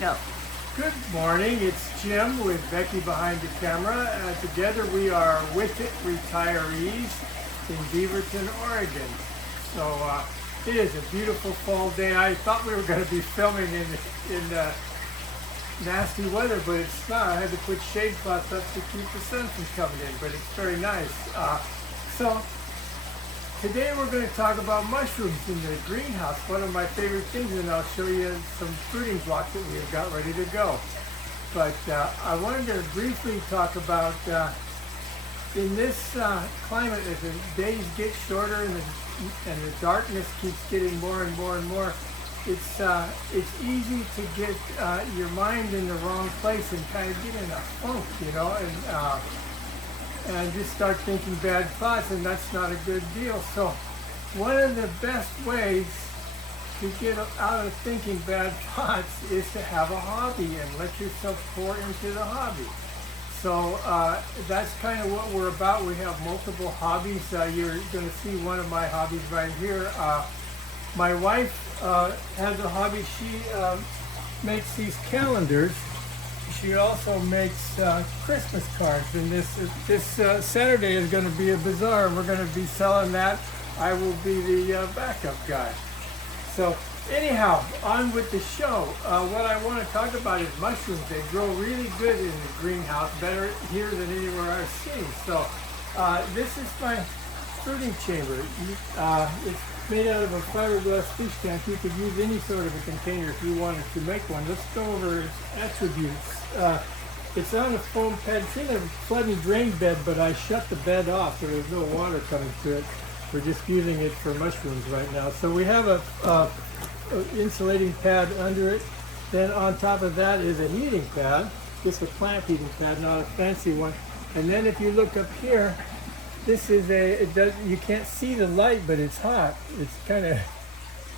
Go. Good morning, it's Jim with Becky behind the camera. Together we are With It Retirees in Beaverton, Oregon. So it is a beautiful fall day. I thought we were going to be filming in nasty weather, but it's not. I had to put shade cloths up to keep the sun from coming in, but it's very nice. So today we're going to talk about mushrooms in the greenhouse, one of my favorite things, and I'll show you some fruiting blocks that we have got ready to go. But I wanted to briefly talk about in this climate, as the days get shorter and the darkness keeps getting more and more and more, it's easy to get your mind in the wrong place and kind of get in a funk, you know, and just start thinking bad thoughts, and that's not a good deal. So one of the best ways to get out of thinking bad thoughts is to have a hobby and let yourself pour into the hobby. So that's kind of what we're about. We have multiple hobbies. You're going to see one of my hobbies right here. My wife has a hobby. She makes these calendars. She also makes Christmas cards, and this Saturday is going to be a bazaar, and we're going to be selling that. I will be the backup guy. So anyhow, on with the show. What I want to talk about is mushrooms. They grow really good in the greenhouse, better here than anywhere I've seen. So this is my fruiting chamber. It's made out of a fiberglass fish tank. You could use any sort of a container if you wanted to make one. Let's go over its attributes. It's on a foam pad. It's in a flood and drain bed, but I shut the bed off so there's no water coming to it. We're just using it for mushrooms right now. So we have a insulating pad under it. Then on top of that is a heating pad, just a plant heating pad, not a fancy one. And then if you look up here, this is you can't see the light, but it's hot. It's kind of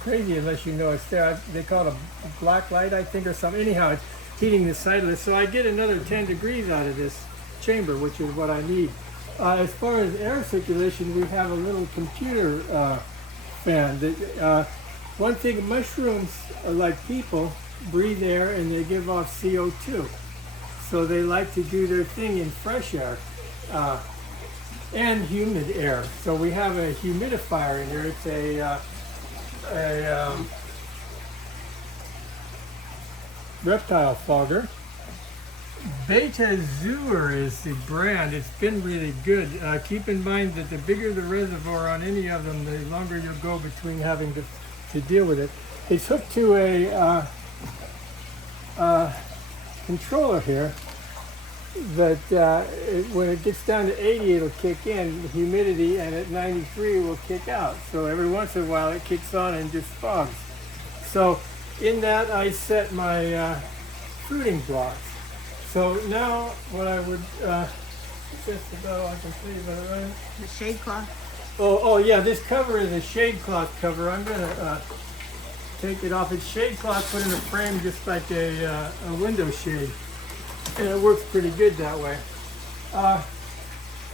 crazy unless you know it's there. They call it a black light, I think, or something. Anyhow, it's heating the side of this. So I get another 10 degrees out of this chamber, which is what I need. As far as air circulation, we have a little computer fan. One thing, mushrooms, like people, breathe air and they give off CO2. So they like to do their thing in fresh air and humid air. So we have a humidifier in here. It's a reptile fogger. Beta Zooer is the brand. It's been really good. Keep in mind that the bigger the reservoir on any of them, the longer you'll go between having to deal with it. It's hooked to a controller here that when it gets down to 80, it'll kick in the humidity, and at 93 it will kick out. So every once in a while it kicks on and just fogs. So in that I set my fruiting blocks. So now what I would, just about I can see, but The shade cloth. oh yeah, this cover is a shade cloth cover. I'm gonna take it off. It's shade cloth put in a frame just like a window shade, and it works pretty good that way.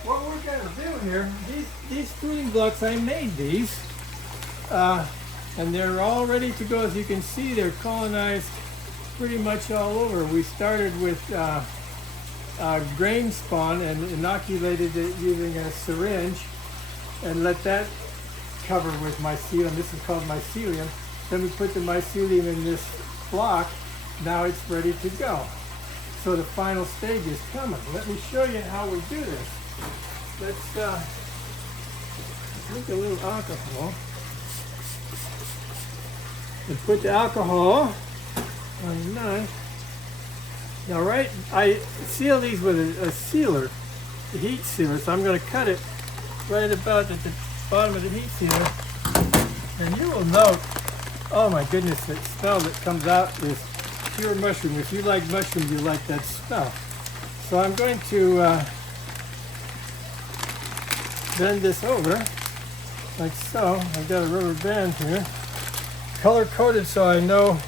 What we're gonna do here, these fruiting blocks, I made these, and they're all ready to go. As you can see, they're colonized pretty much all over. We started with grain spawn and inoculated it using a syringe and let that cover with mycelium. This is called mycelium. Then we put the mycelium in this block. Now it's ready to go. So the final stage is coming. Let me show you how we do this. Let's drink a little alcohol and put the alcohol on the knife. Now I seal these with a sealer, a heat sealer, so I'm going to cut it right about at the bottom of the heat sealer. And you will note, oh my goodness, that smell that comes out is pure mushroom. If you like mushrooms, you like that smell. So I'm going to bend this over, like so. I've got a rubber band here, color coded so I know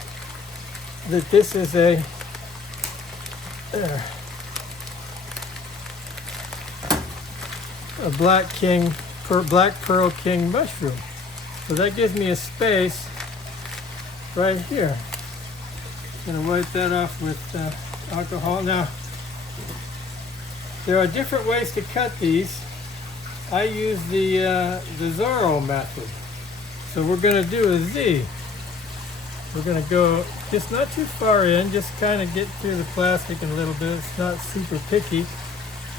that this is a black pearl king mushroom. So that gives me a space right here. Gonna wipe that off with alcohol. Now, there are different ways to cut these. I use the Zorro method. So we're gonna do a Z. We're gonna go just not too far in, just kind of get through the plastic a little bit. It's not super picky.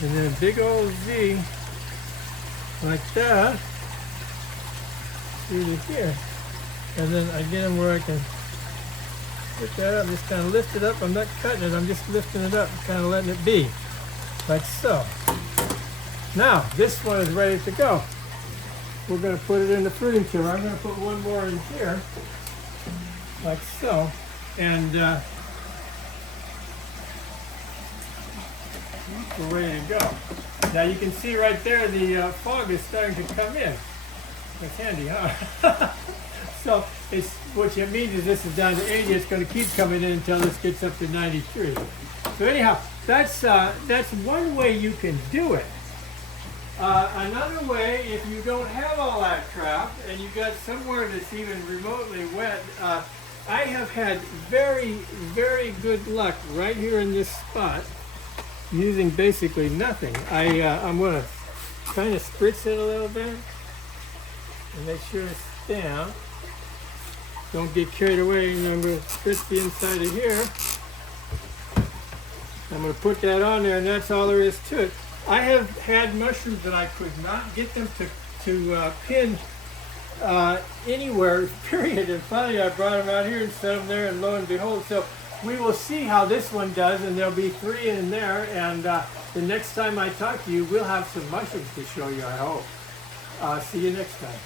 And then a big old Z, like that, through to here. And then I get them where I can pick that up, just kind of lift it up. I'm not cutting it, I'm just lifting it up, kind of letting it be, like so. Now, this one is ready to go. We're going to put it in the fruiting tube. I'm going to put one more in here, like so. And we're ready to go. Now you can see right there the fog is starting to come in. That's handy, huh? So it's, what it means is this is down to 80. It's going to keep coming in until this gets up to 93. So anyhow, that's one way you can do it. Another way, if you don't have all that crap and you got somewhere that's even remotely wet, I have had very, very good luck right here in this spot using basically nothing. I'm going to kind of spritz it a little bit and make sure it's down. Don't get carried away. I'm going to spritz the inside of here. I'm going to put that on there, and that's all there is to it. I have had mushrooms that I could not get them to pin anywhere, period. And finally I brought them out here and set them there, and lo and behold. So we will see how this one does, and there'll be 3 in there. And the next time I talk to you, we'll have some mushrooms to show you, I hope. See you next time.